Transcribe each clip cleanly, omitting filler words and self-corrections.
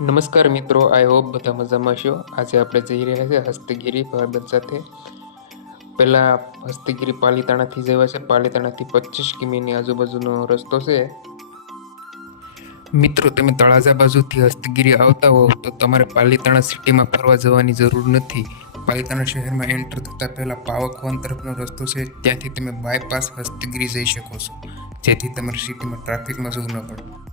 નમસ્કાર મિત્રો, I hope બધા મજામાં છો। આજે આપણે જઈ રહ્યા છે હસ્તગીરી ભાઈબંધ સાથે। પહેલાં હસ્તગીરી પાલીતાણાથી જવા છે। પાલીતાણાથી 25 કિમીની આજુબાજુનો રસ્તો છે। મિત્રો, તમે તળાજા બાજુથી હસ્તગીરી આવતા હો તો તમારે પાલીતાણા સિટીમાં ફરવા જવાની જરૂર નથી। પાલીતાણા શહેરમાં એન્ટર થતાં પહેલાં પાવકવન તરફનો રસ્તો છે, ત્યાંથી તમે બાયપાસ હસ્તગીરી જઈ શકો છો, જેથી તમારે સિટીમાં ટ્રાફિકમાં જવું ન પડે।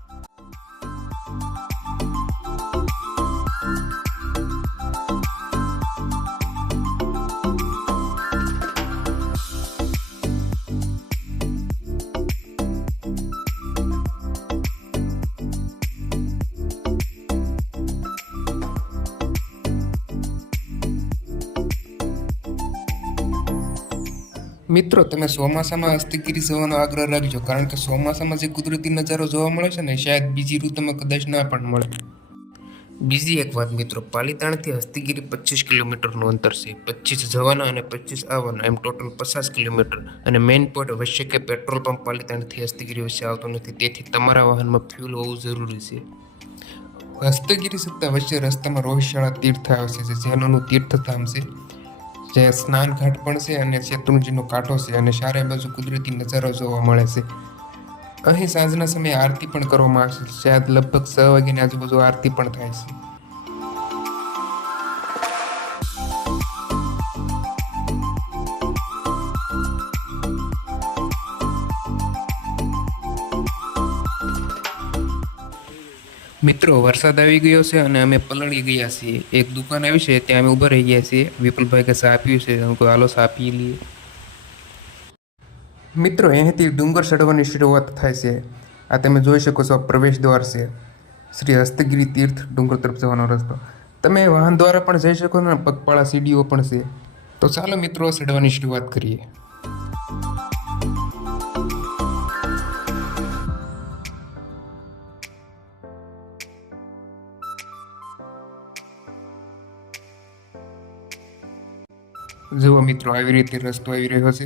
મિત્રો, તમે ચોમાસામાં હસ્તગીરી જવાનો આગ્રહ રાખજો, કારણ કે ચોમાસામાં જે કુદરતી નજારો જોવા મળે છે ને, શાયદ બીજી ઋતુમાં કદાચ ના પણ મળે। બીજી એક વાત મિત્રો, પાલીતાણાથી હસ્તગીરી 25 કિલોમીટરનું અંતર છે। 25 જવાના અને 25 આવવાના, એમ ટોટલ 50 કિલોમીટર। અને મેઇન પોઈન્ટ વચ્ચે કે પેટ્રોલ પંપ પાલીતાણાથી હસ્તગીરી વચ્ચે આવતો નથી, તેથી તમારા વાહનમાં ફ્યુલ હોવું જરૂરી છે। હસ્તગીરી સત્તા વચ્ચે રસ્તામાં રોહિશાળા તીર્થ આવશે, જે જૈનોનું તીર્થધામ છે, જે સ્નાન ઘાટ પણ છે અને શેત્રુંજીનો કાંઠો છે, અને ચારે બાજુ કુદરતી નજારો જોવા મળે છે। અહીં સાંજના સમયે આરતી પણ કરવામાં આવશે, શાયદ લગભગ 6 વાગ્યાની આજુબાજુ આરતી પણ થાય છે। મિત્રો, વરસાદ આવી ગયો છે અને અમે પલળી ગયા છીએ। એક દુકાન આવી છે, ત્યાં અમે ઊભા રહી ગયા છીએ। વિપુલભાઈ કે ચા પીવું છે, હું કહું હાલો ચા પી લઈએ। મિત્રો, અહીંથી ડુંગર ચડવાની શરૂઆત થાય છે। આ તમે જોઈ શકો છો, પ્રવેશ દ્વાર છે, શ્રી હસ્તગીરી તીર્થ ડુંગર તરફ જવાનો રસ્તો। તમે વાહન દ્વારા પણ જઈ શકો ને પગપાળા સીડીઓ પણ છે। તો ચાલો મિત્રો, ચડવાની શરૂઆત કરીએ। જુઓ મિત્રો, આવી રીતે રસ્તો આવી રહ્યો છે,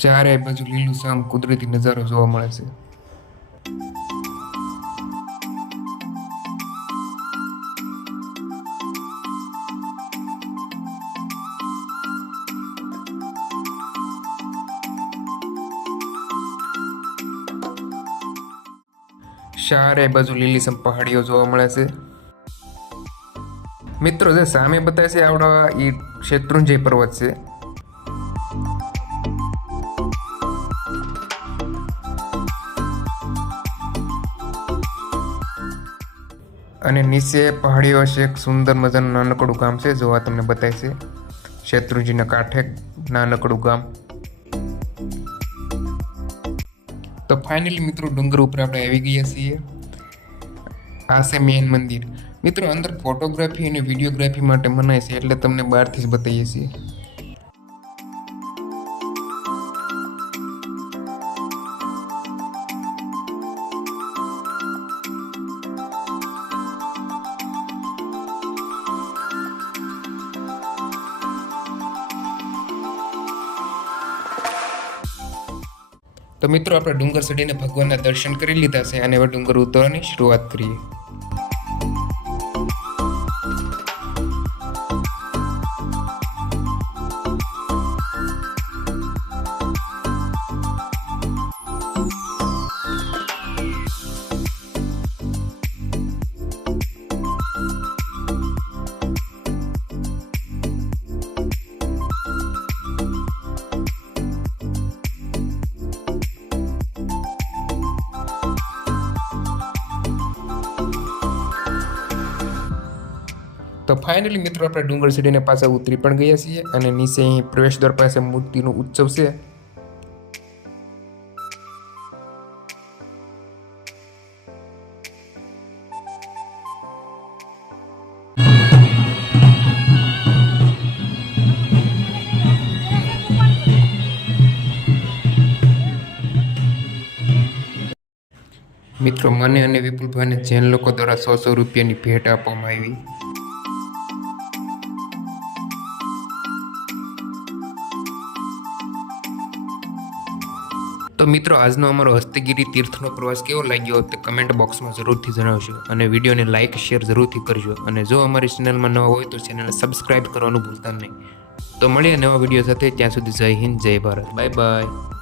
ચારે બાજુ લીલુંછમ કુદરતી નજારો જોવા મળે છે। ચારે બાજુ લીલીછમ પહાડીઓ જોવા મળે છે। મિત્રો, જે સામે બતાવે છે આવડા એ શેત્રુંજય પર્વત છે। અને નીચે પહાડીઓ છે, એક સુંદર મજાનું નાનકડું ગામ છે, જો આ તમને બતાવે છે શેત્રુંજીના કાંઠે નાનકડું ગામ। તો ફાઇનલી મિત્રો, ડુંગર ઉપર આપણે આવી ગયા છીએ। આ છે મેઇન મંદિર। મિત્રો, અંદર ફોટોગ્રાફી અને વિડીયોગ્રાફી માટે મનાય છે, એટલે તમને બહારથી જ બતાવીએ છીએ। તો મિત્રો, આપણે ડુંગર ચડીને ભગવાનના દર્શન કરી લીધા છે, અને હવે ડુંગર ઉતરવાની શરૂઆત કરીએ। તો ફાઇનલી મિત્રો, આપણે ડુંગર ચડીને પાછા ઉતરી પણ ગયા છીએ, અને નીચે અહીં પ્રવેશ દ્વાર પાસે મૂર્તિનો ઉત્સવ છે। મિત્રો, મને અને વિપુલભાઈને જૈન લોકો દ્વારા 100 રૂપિયાની ભેટ આપવામાં આવી। તો મિત્રો આજનો અમારો હસ્તગીરી તીર્થનો પ્રવાસ કેવો લાગ્યો તે કમેન્ટ બોક્સમાં જરૂરથી જણાવજો અને વિડીયોને લાઇક શેર જરૂરથી કરજો અને જો અમારી ચેનલમાં નવા હોય તો ચેનલને સબસ્ક્રાઇબ કરવાનું ભૂલતા નહીં. તો મળીએ નવા વિડીયો સાથે. ત્યાં સુધી જય હિન્દ જય ભારત. Bye bye.